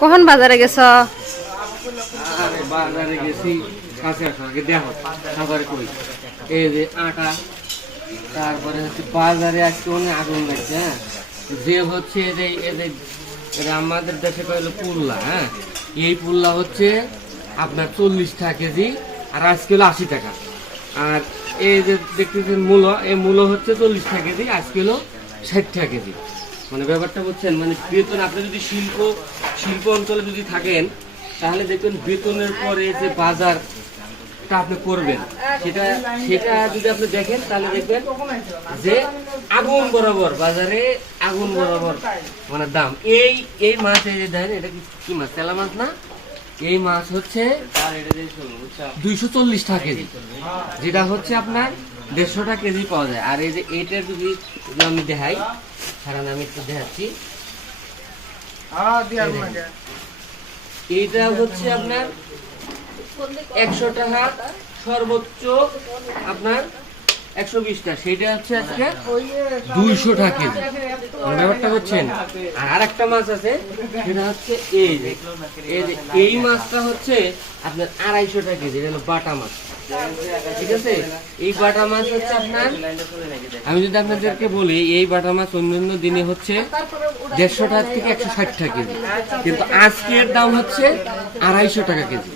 কখন বাজারে গেছ? আরে বাজারে গেছি কাছে আগে দেখো বাজারে কই এই যে আটা, তারপরে হচ্ছে বাজারে আজকে অনেক আগুন লাগছে। হ্যাঁ, যে হচ্ছে এটা আমাদের দেশে কইলো পুল্লা। হ্যাঁ, এই পুল্লা হচ্ছে আপনার 40 টাকা কেজি, আর আজকে হলো 80 টাকা। আর এই যে দেখতেছেন মূলো, এই মূলো হচ্ছে 40 টাকা কেজি, আজকে হলো 60 টাকা কেজি। মানে ব্যাপারটা বুঝছেন, মানে বেতন আপনি যদি শিল্প অঞ্চলে যদি থাকেন তাহলে দেখবেন বেতনের পরে যে বাজারটা আপনি করবেন সেটা যদি আপনি দেখেন তাহলে দেখবেন যে আগুন বরাবর বাজারে আগুন বরাবর মানে দাম। এই মাছ এই যে দেখেন, এটা কি মাছ? তেলা মাছ না? এই মাছ হচ্ছে 240 টাকা কেজি, যেটা হচ্ছে আপনার 150 টাকা কেজি পাওয়া যায়। আর এই যে এইটা যদি আমি দেখাই, কারণ আমি একটু দেখাচ্ছি, এইটা হচ্ছে আপনার 100 টাকা, সর্বোচ্চ আপনার 120 টাকা, সেটা হচ্ছে আজকে 200 টাকা কেজি। ব্যাপারটা হচ্ছেন। আর আরেকটা মাছ আছে, সেটা হচ্ছে এই মাছটা হচ্ছে আপনার 250 টাকা কেজি, এটা হলো বাটা মাছ। ঠিক আছে, এই বাটা মাছ হচ্ছে আপনার, আমি যদি আপনাদেরকে বলি, এই বাটা মাছ অন্যান্য দিনে হচ্ছে 150 টাকা থেকে 160 টাকা কেজি, কিন্তু আজকের দাম হচ্ছে 250 টাকা কেজি।